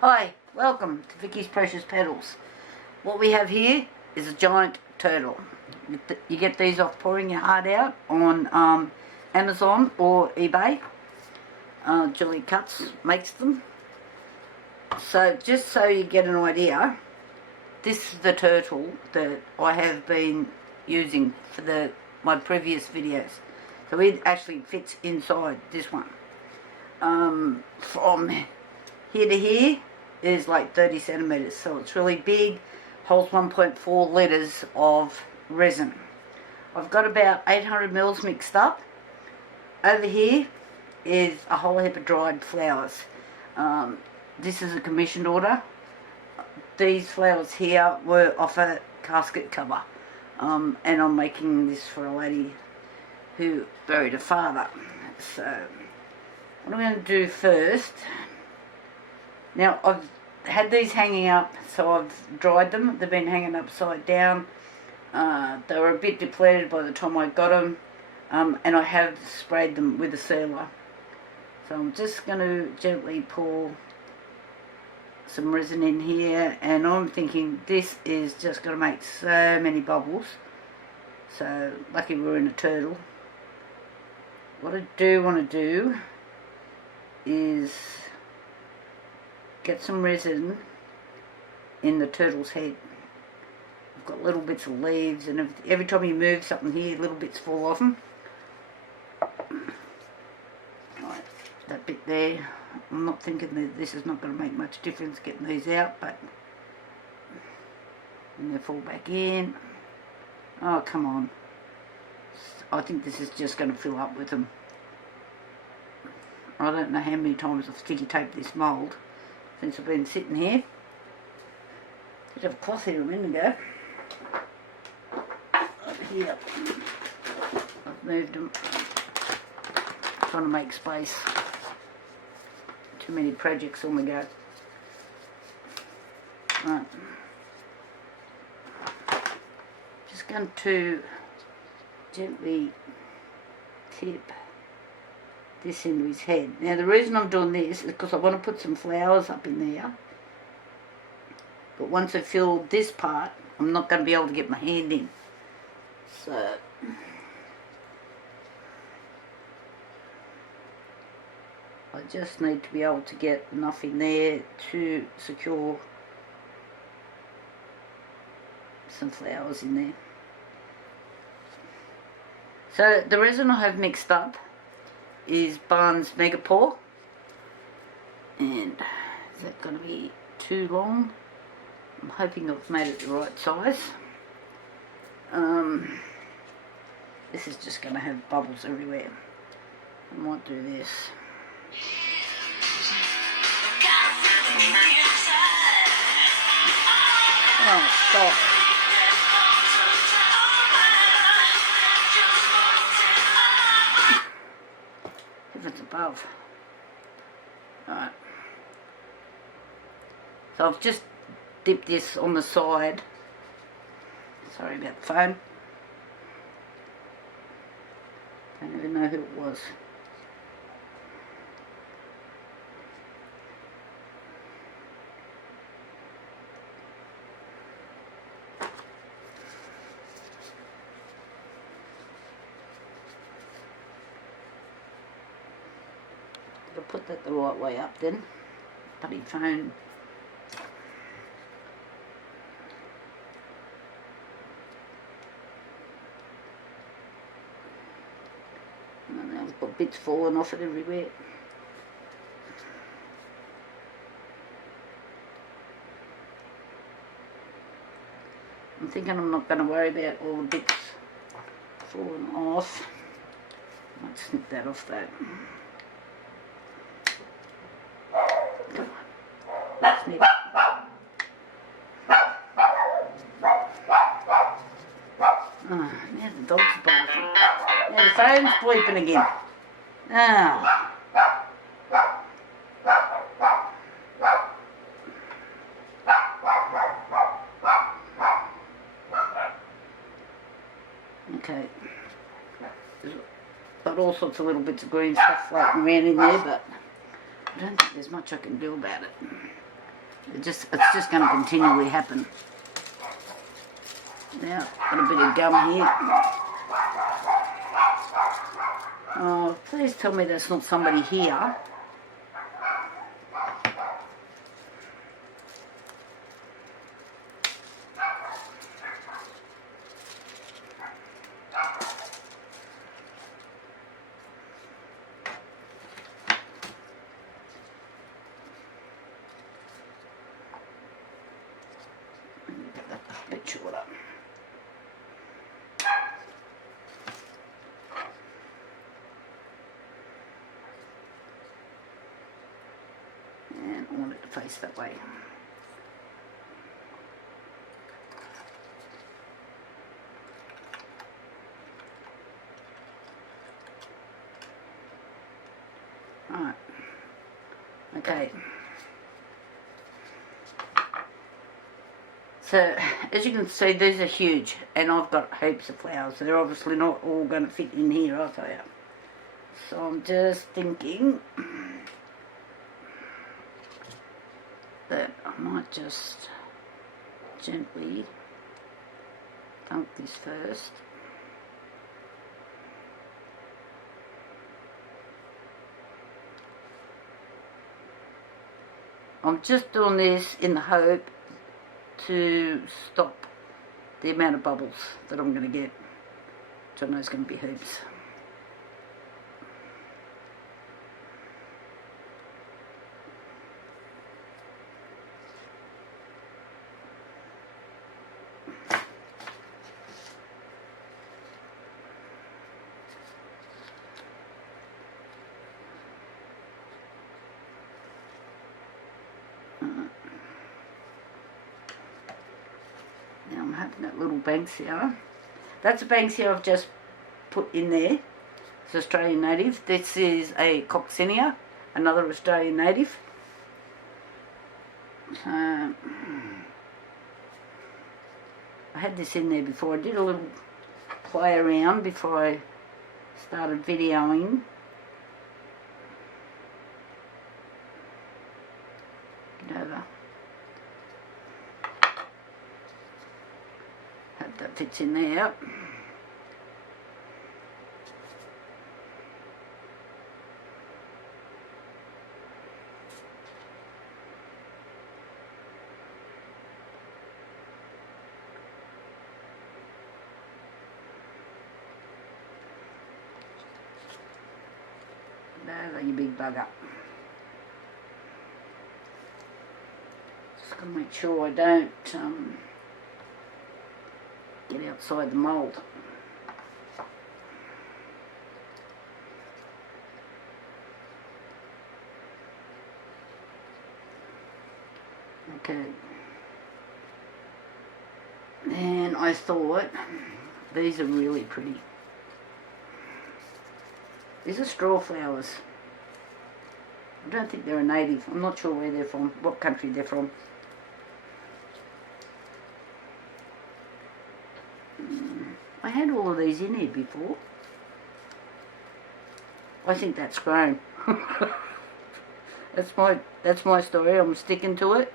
Hi, welcome to Vicky's Precious Petals. What we have here is a giant turtle. You get these off Pouring Your Heart Out on Amazon or eBay. Julie Cuts makes them. So just so you get an idea, this is the turtle that I have been using for my previous videos. So it actually fits inside this one. From here to here is like 30 centimeters, so it's really big. Holds 1.4 litres of resin. I've got about 800 mils mixed up. Over here is a whole heap of dried flowers. This is a commissioned order. These flowers here were off a casket cover, and I'm making this for a lady who buried her father. So what I'm going to do first, now I've had these hanging up, so I've dried them. They've been hanging upside down. They were a bit depleted by the time I got them, and I have sprayed them with a sealer. So I'm just going to gently pour some resin in here, and I'm thinking this is just going to make so many bubbles. So lucky we're in a turtle. What I do want to do is get some resin in the turtle's head. I've got little bits of leaves, and every time you move something here, little bits fall off them. Right, that bit there, I'm not thinking that this is not going to make much difference getting these out, but and they fall back in. Oh, come on. I think this is just going to fill up with them. I don't know how many times I've sticky taped this mould since I've been sitting here. Did have a cloth here a minute ago. Over here, I've moved them. Trying to make space. Too many projects on the go. Right. Just going to gently tip this into his head. Now the reason I'm doing this is because I want to put some flowers up in there, but once I fill this part, I'm not going to be able to get my hand in. So I just need to be able to get enough in there to secure some flowers in there. So the resin I have mixed up is Barnes Megapore, and is that going to be too long? I'm hoping I've made it the right size. This is just going to have bubbles everywhere. I might do this. Oh, stop. If it's above. Alright. So I've just dipped this on the side. Sorry about the phone. Don't even know who it was. I'll put that the right way up then. Bloody phone. And now I've got bits falling off it everywhere. I'm thinking I'm not going to worry about all the bits falling off. I might snip that off though. Snip. Oh, now the dog's barking. Now the phone's bleeping again. Ah. Okay. Got all sorts of little bits of green stuff floating around in there, but I don't think there's much I can do about it. It's just going to continually happen. Now, got a bit of gum here. Oh, please tell me there's not somebody here. A bit shorter. And I want it to face that way. Alright. Okay. So, as you can see, these are huge, and I've got heaps of flowers. So they're obviously not all going to fit in here, I'll tell you. So I'm just thinking that I might just gently dunk this first. I'm just doing this in the hope to stop the amount of bubbles that I'm going to get, which I know is going to be heaps. Now I'm having that little Banksia. That's a Banksia I've just put in there. It's Australian native. This is a coccinea, another Australian native. I had this in there before. I did a little play around before I started videoing. Get over. Hope that fits in there. There, you big bugger. Just gotta make sure I don't get outside the mould. Okay. And I thought these are really pretty. These are straw flowers. I don't think they're a native. I'm not sure where they're from, what country they're from. I had all of these in here before. I think that's grown. That's my story. I'm sticking to it.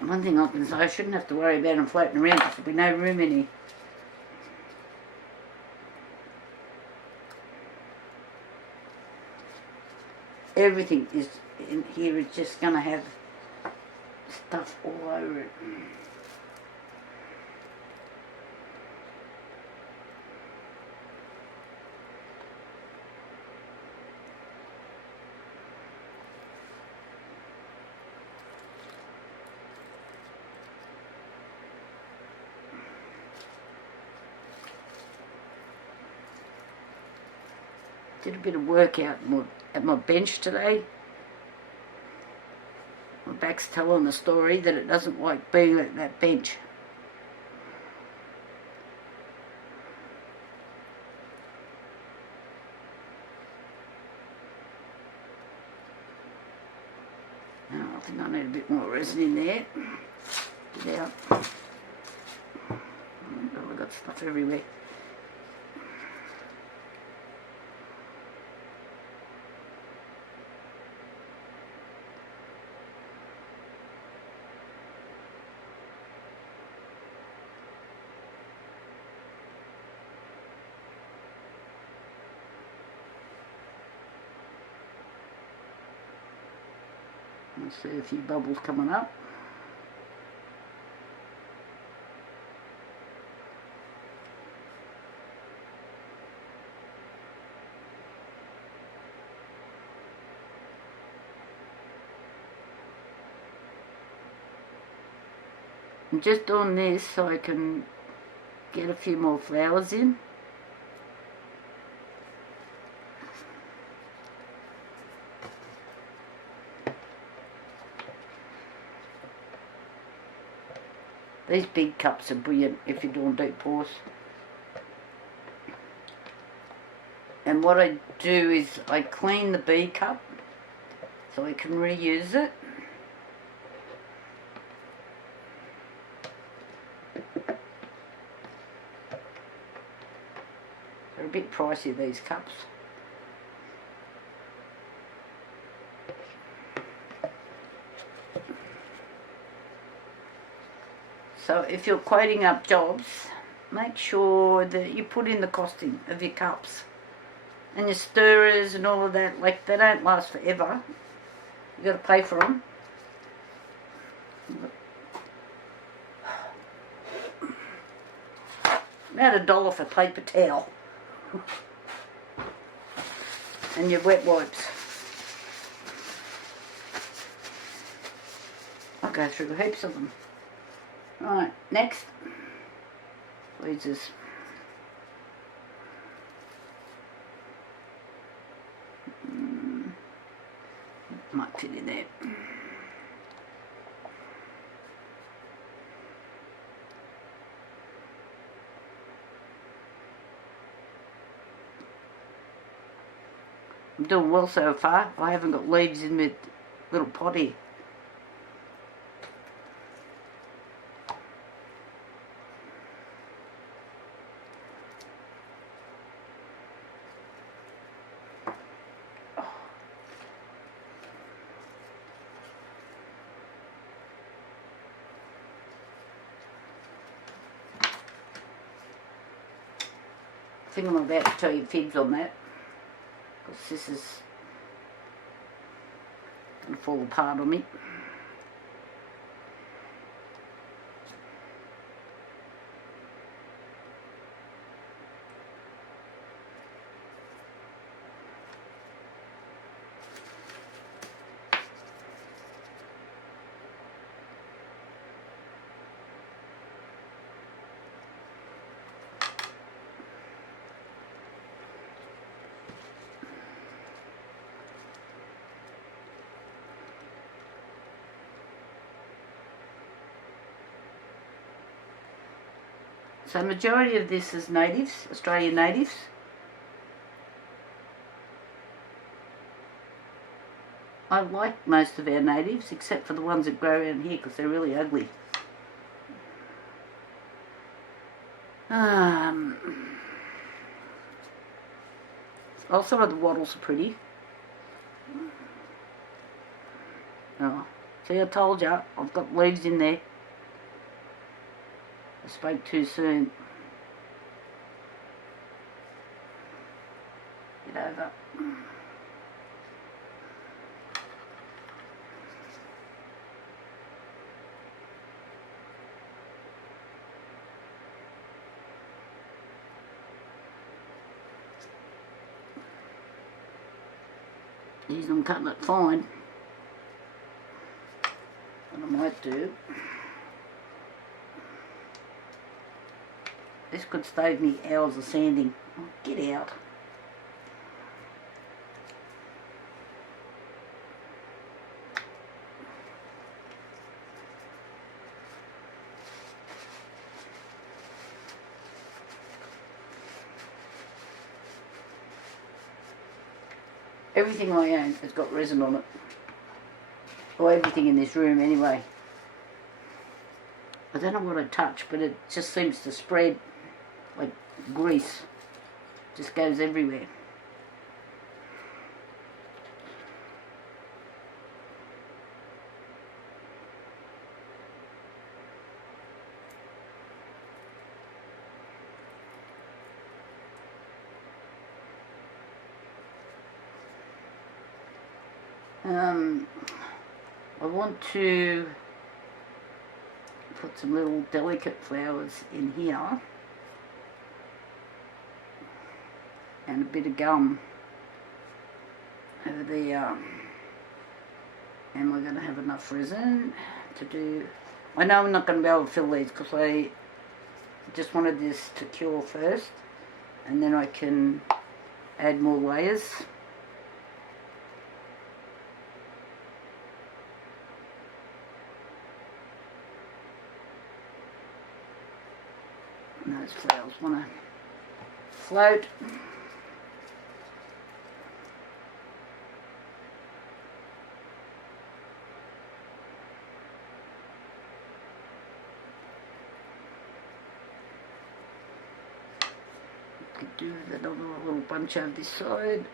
One thing I can say, I shouldn't have to worry about them floating around because there'll be no room in here. Everything is in here is just going to have stuff all over it. Did a bit of work out at my bench today. My back's telling the story that it doesn't like being at that bench. Now I think I need a bit more resin in there. Get out. got stuff everywhere. I see a few bubbles coming up. I'm just doing this so I can get a few more flowers in. These big cups are brilliant if you're doing deep pours. And what I do is I clean the B cup so I can reuse it. They're a bit pricey, these cups. So if you're quoting up jobs, make sure that you put in the costing of your cups and your stirrers and all of that. Like, they don't last forever. You got to pay for them. About $1 for paper towel and your wet wipes. I'll go through heaps of them. Right, next, tweezers. Might fit in there. I'm doing well so far. I haven't got leaves in my little pot here. I think I'm about to tell you fibs on that, because this is going to fall apart on me. So majority of this is natives, Australian natives. I like most of our natives, except for the ones that grow around here because they're really ugly. Well, some of the wattles are pretty. Oh, see, I told you, I've got leaves in there. I spoke too soon. Get over. These I'm cutting it fine. What I might do, this could save me hours of sanding. Oh, get out. Everything I own has got resin on it. Or everything in this room anyway. I don't know what I touch, but it just seems to spread. grease. Just goes everywhere. I want to put some little delicate flowers in here and a bit of gum over there. Am I going to have enough resin to do? I know I'm not going to be able to fill these because I just wanted this to cure first and then I can add more layers. And those flowers want to float. Could do that other little bunch over this side.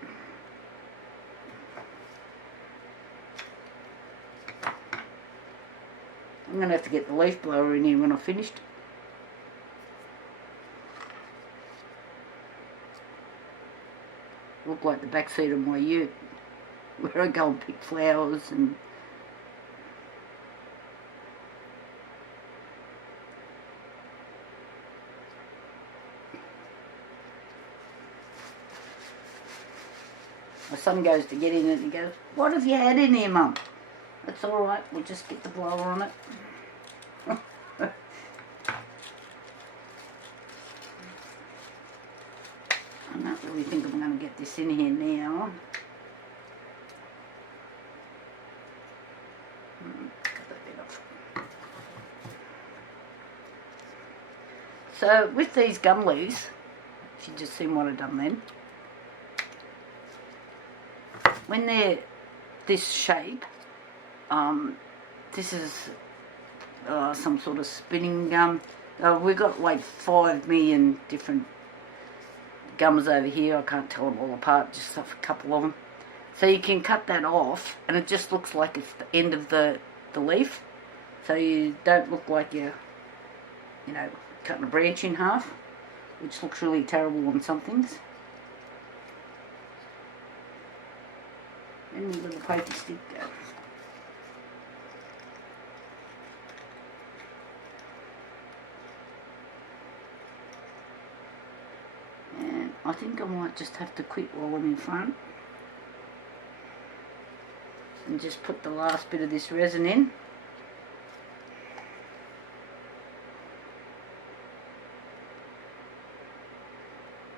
I'm going to have to get the leaf blower in here when I've finished. Look like the back seat of my ute where I go and pick flowers and my son goes to get in it and he goes, "What have you had in here, Mum?" That's alright, we'll just get the blower on it. I don't really think I'm going to get this in here now. Cut that bit off. So with these gum leaves, if you just seen what I've done then, when they're this shape, this is some sort of spinning gum. We've got like 5 million different gums over here. I can't tell them all apart, just a couple of them. So you can cut that off and it just looks like it's the end of the leaf. So you don't look like you're, you know, cutting a branch in half, which looks really terrible on some things. And the little pokey stick go. And I think I might just have to quit while I'm in front and just put the last bit of this resin in.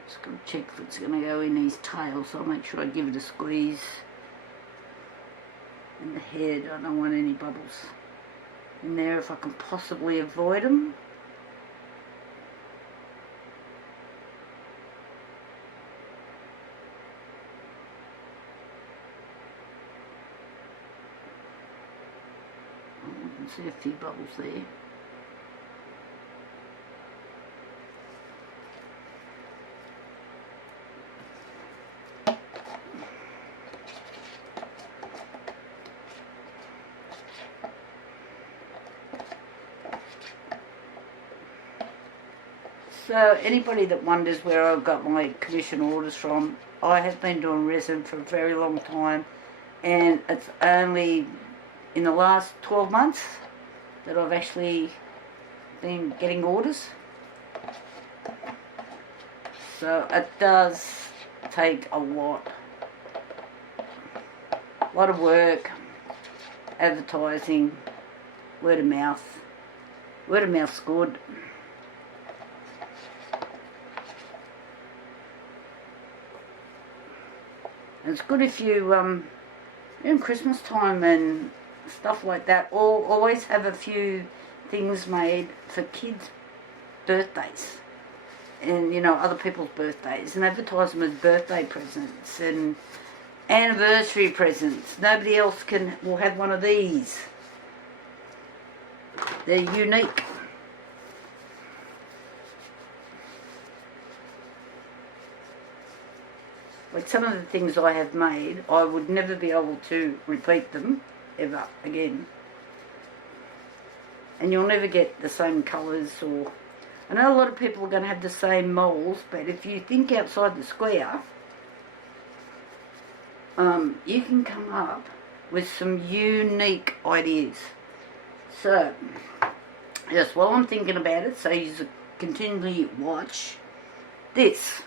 Just got to check if it's going to go in his tail, so I'll make sure I give it a squeeze. In the head, I don't want any bubbles in there if I can possibly avoid them. I can see a few bubbles there. So anybody that wonders where I've got my commission orders from, I have been doing resin for a very long time, and it's only in the last 12 months that I've actually been getting orders. So it does take a lot of work, advertising, word of mouth. Word of mouth's good. It's good if you, in Christmas time and stuff like that, always have a few things made for kids' birthdays and, you know, other people's birthdays, and advertise them as birthday presents and anniversary presents. Nobody else will have one of these. They're unique. Like some of the things I have made, I would never be able to repeat them ever again. And you'll never get the same colours, or... I know a lot of people are going to have the same moulds, but if you think outside the square, you can come up with some unique ideas. So, just while I'm thinking about it, so you continually watch this.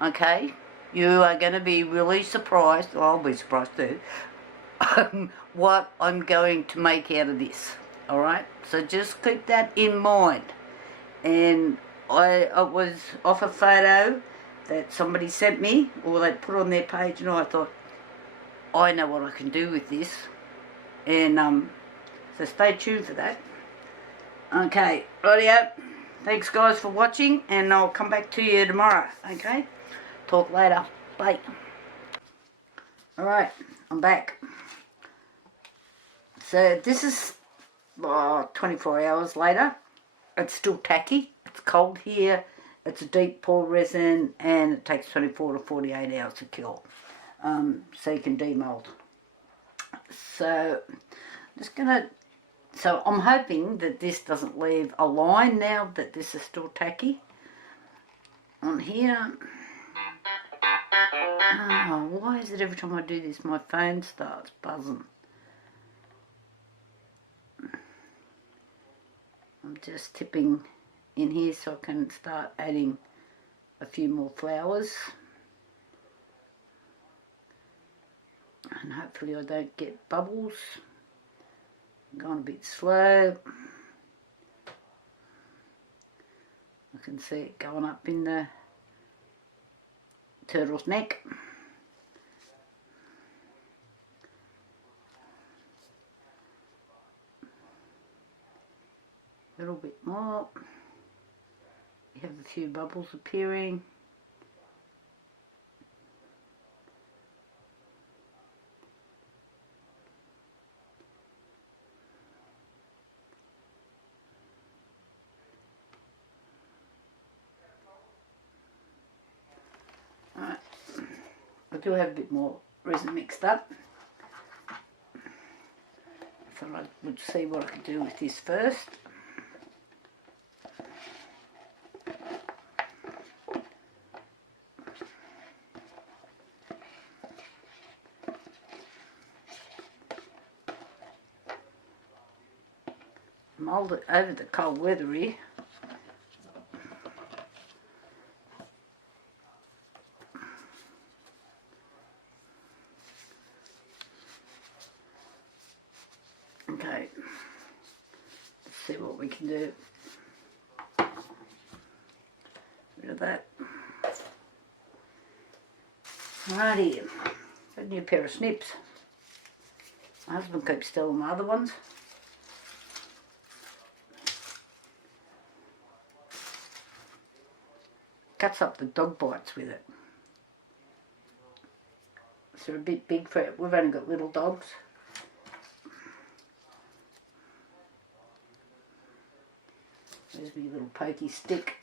Okay? You are going to be really surprised, well, I'll be surprised too, what I'm going to make out of this. Alright? So just keep that in mind. And I was off a photo that somebody sent me, or they put on their page, and I thought, I know what I can do with this. And so stay tuned for that. Okay, rightio. Thanks guys for watching, and I'll come back to you tomorrow. Okay? Talk later. Bye. Alright, I'm back. So this is 24 hours later. It's still tacky. It's cold here. It's a deep pour resin, and it takes 24 to 48 hours to kill. So you can demold. So I'm hoping that this doesn't leave a line now that this is still tacky. On here. Oh, why is it every time I do this my phone starts buzzing? I'm just tipping in here so I can start adding a few more flowers. And hopefully I don't get bubbles. I'm going a bit slow. I can see it going up in the turtle's neck. A little bit more. You have a few bubbles appearing. Alright, I do have a bit more resin mixed up. I thought I would see what I could do with this first. Mould it over the cold weather here. Okay, let's see what we can do. Rid of that. Righty, got a new pair of snips. My husband keeps stealing my other ones. Cuts up the dog bites with it. So they're a bit big for it. We've only got little dogs. There's my little pokey stick.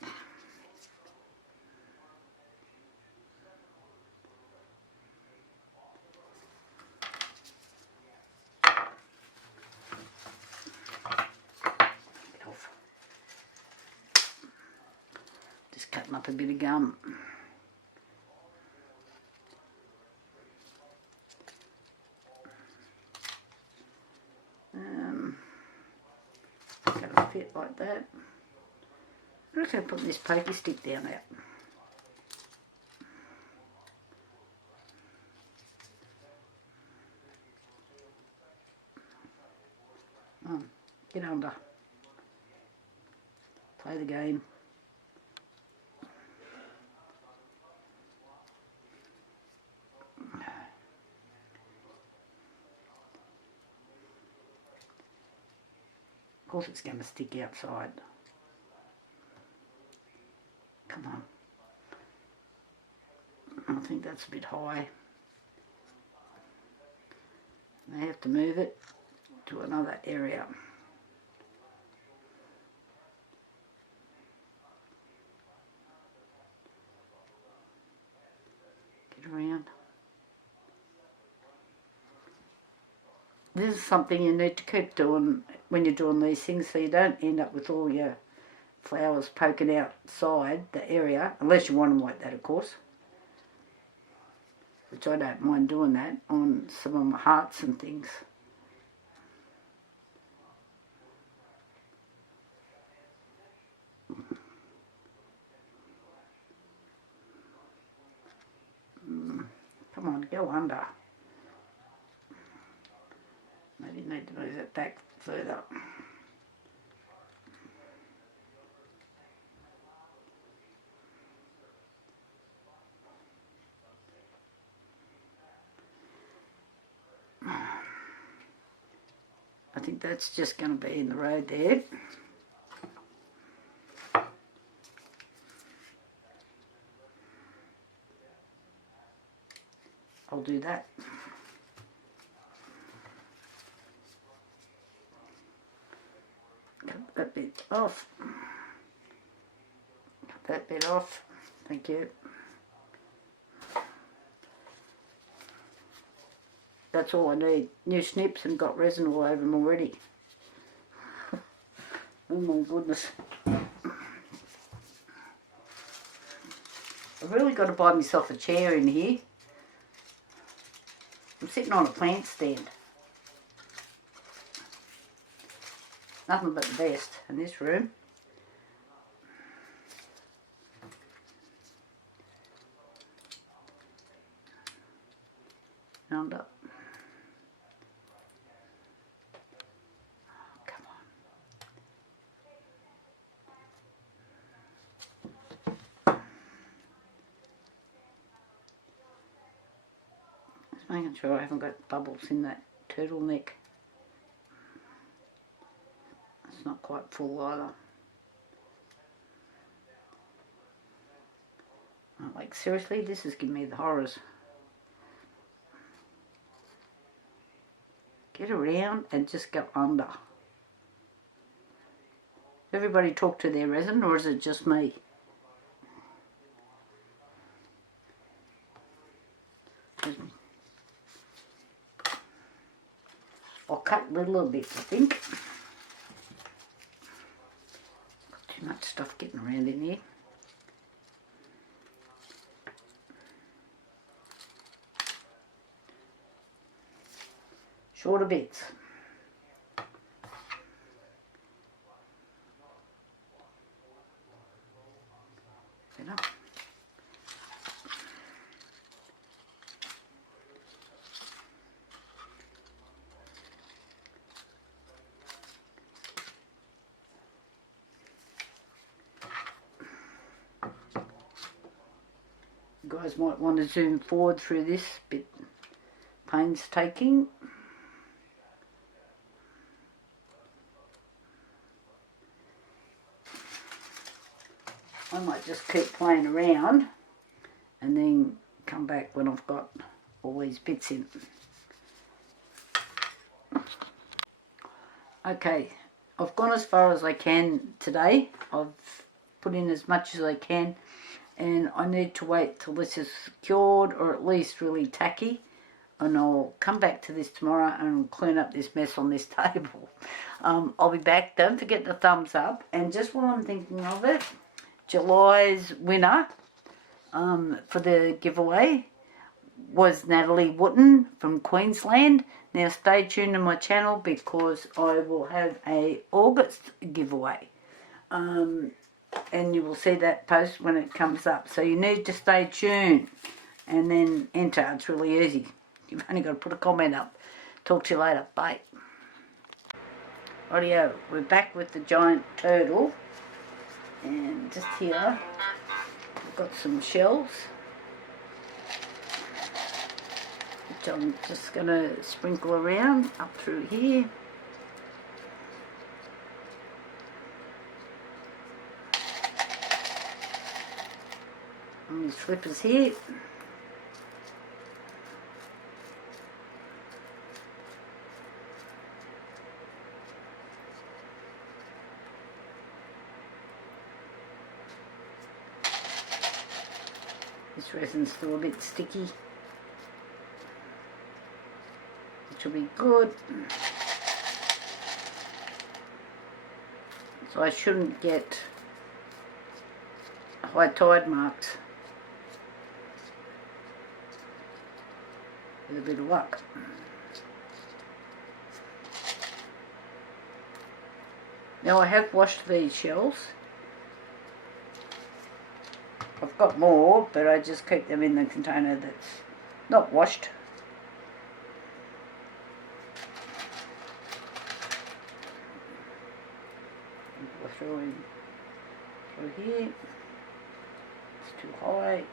Get off. Just cutting up a bit of gum. Gotta fit like that. I'm just going to put this pokey stick down there. Get under. Play the game. Of course it's going to stick outside. Come on. I think that's a bit high. They have to move it to another area. Get around. This is something you need to keep doing when you're doing these things, so you don't end up with all your flowers poking outside the area, unless you want them like that, of course. Which I don't mind doing that on some of my hearts and things. Come on, go under. Maybe need to move it back further. I think that's just going to be in the road there. I'll do that. Cut that bit off. Cut that bit off. Thank you. That's all I need. New snips and got resin all over them already. Oh my goodness. I've really got to buy myself a chair in here. I'm sitting on a plant stand. Nothing but the best in this room. Round up. Oh, come on. Just making sure I haven't got bubbles in that turtleneck. It's not quite full either. Like seriously, this is giving me the horrors. Get around and just go under. Everybody talk to their resin, or is it just me? I'll cut a little bit, I think. Got too much stuff getting around in here. Shorter bits. Better. You guys might want to zoom forward through this bit. Painstaking. I might just keep playing around and then come back when I've got all these bits in. Okay, I've gone as far as I can today. I've put in as much as I can, and I need to wait till this is cured or at least really tacky, and I'll come back to this tomorrow and clean up this mess on this table. I'll be back. Don't forget the thumbs up, and just while I'm thinking of it, July's winner for the giveaway was Natalie Wooten from Queensland. Now stay tuned to my channel because I will have a August giveaway. And you will see that post when it comes up. So you need to stay tuned and then enter. It's really easy. You've only got to put a comment up. Talk to you later. Bye. Rightio, we're back with the giant turtle. And just here, I've got some shells, which I'm just going to sprinkle around up through here. And these flippers here. This resin's still a bit sticky, which will be good. So I shouldn't get high tide marks with a bit of luck. Now I have washed these shells. I've got more, but I just keep them in the container that's not washed. I'll throw in through here. It's too high.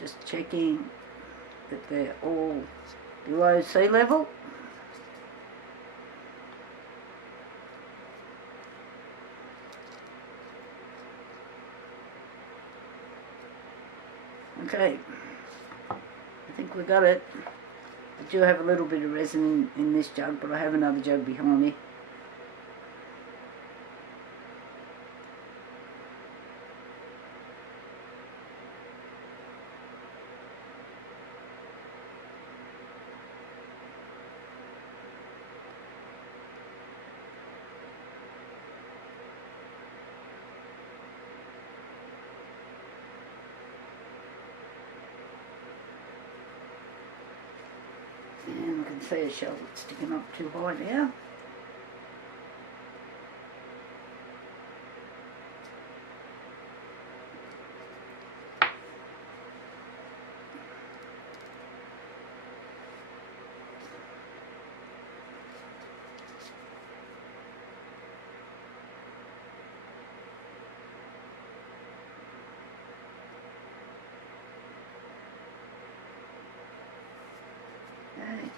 Just checking that they're all below sea level. Okay, I think we got it. I do have a little bit of resin in this jug, but I have another jug behind me. And I can see a shell that's sticking up too high now. Okay.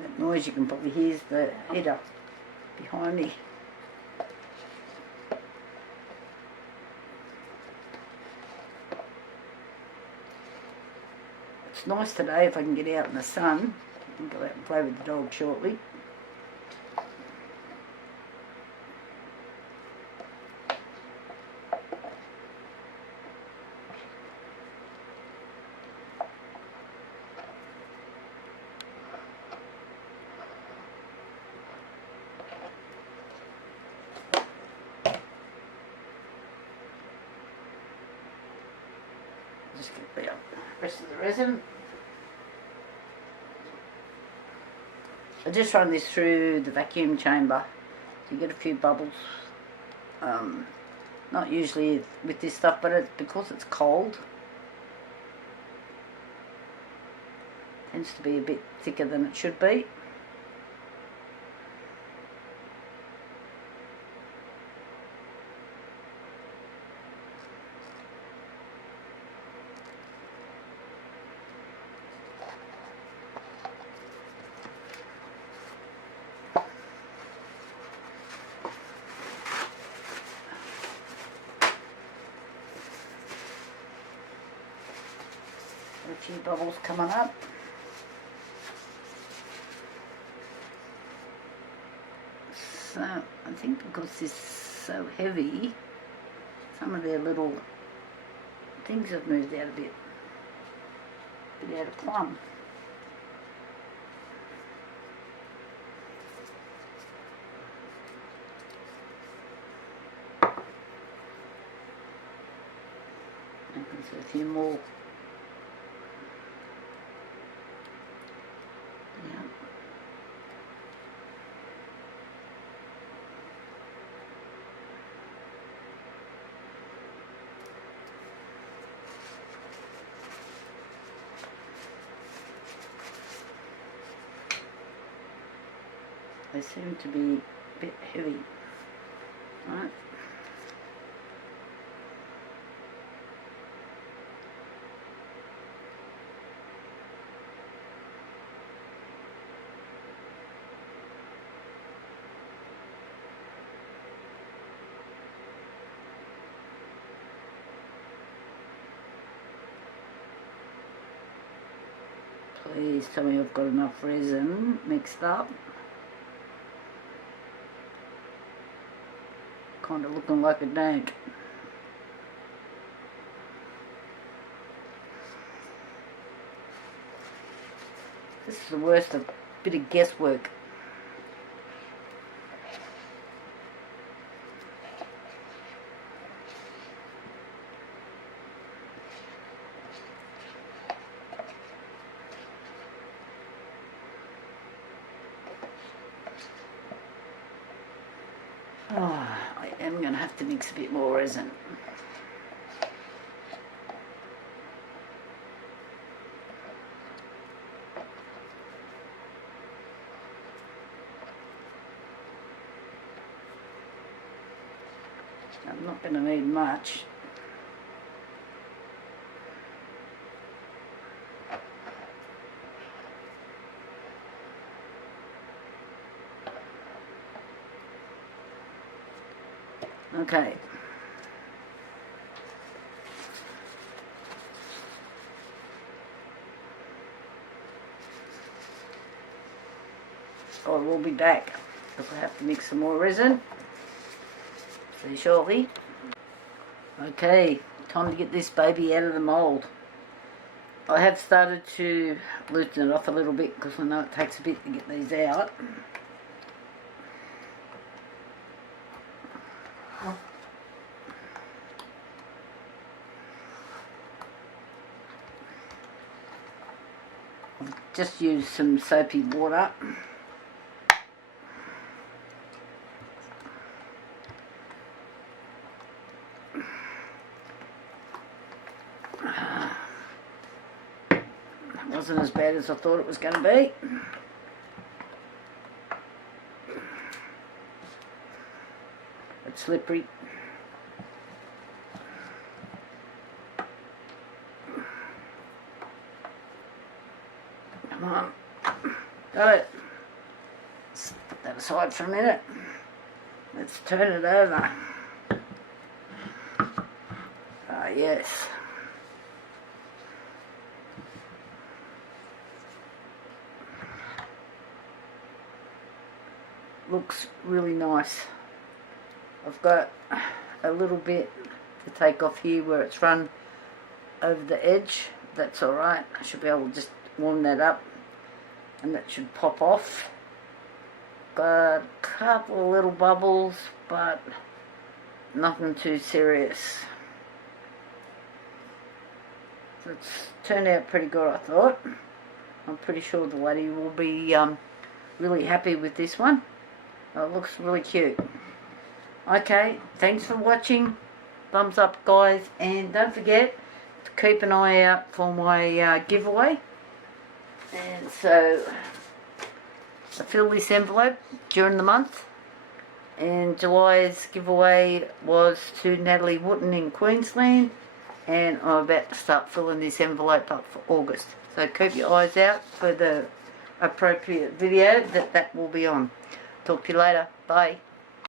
That noise you can probably hear is the heater behind me. It's nice today if I can get out in the sun. I'll go out and play with the dog shortly. Just get the rest of the resin. I just run this through the vacuum chamber to get a few bubbles. Not usually with this stuff, but because it's cold, it tends to be a bit thicker than it should be. A few bubbles coming up. So I think because this is so heavy, some of their little things have moved out a bit out of plumb. And there's a few more. Yeah. They seem to be a bit heavy. Right. Please tell me I've got enough resin mixed up. Kind of looking like a dank. This is the worst of bit of guesswork. Oh, I am going to have to mix a bit more resin. I'm not going to need much. Okay. I will be back because I have to mix some more resin. See you shortly. Okay, time to get this baby out of the mould. I have started to loosen it off a little bit because I know it takes a bit to get these out. Just use some soapy water. It wasn't as bad as I thought it was going to be. It's slippery. Come on. Got it. Let's put that aside for a minute. Let's turn it over. Ah, yes. Looks really nice. I've got a little bit to take off here where it's run over the edge. That's alright. I should be able to just warm that up and that should pop off. Got a couple of little bubbles, but nothing too serious. So it's turned out pretty good, I thought. I'm pretty sure the lady will be really happy with this one. It looks really cute. Okay, thanks for watching. Thumbs up, guys, and don't forget to keep an eye out for my giveaway. And so I fill this envelope during the month, and July's giveaway was to Natalie Wooten in Queensland, and I'm about to start filling this envelope up for August. So keep your eyes out for the appropriate video that will be on. Talk to you later. Bye.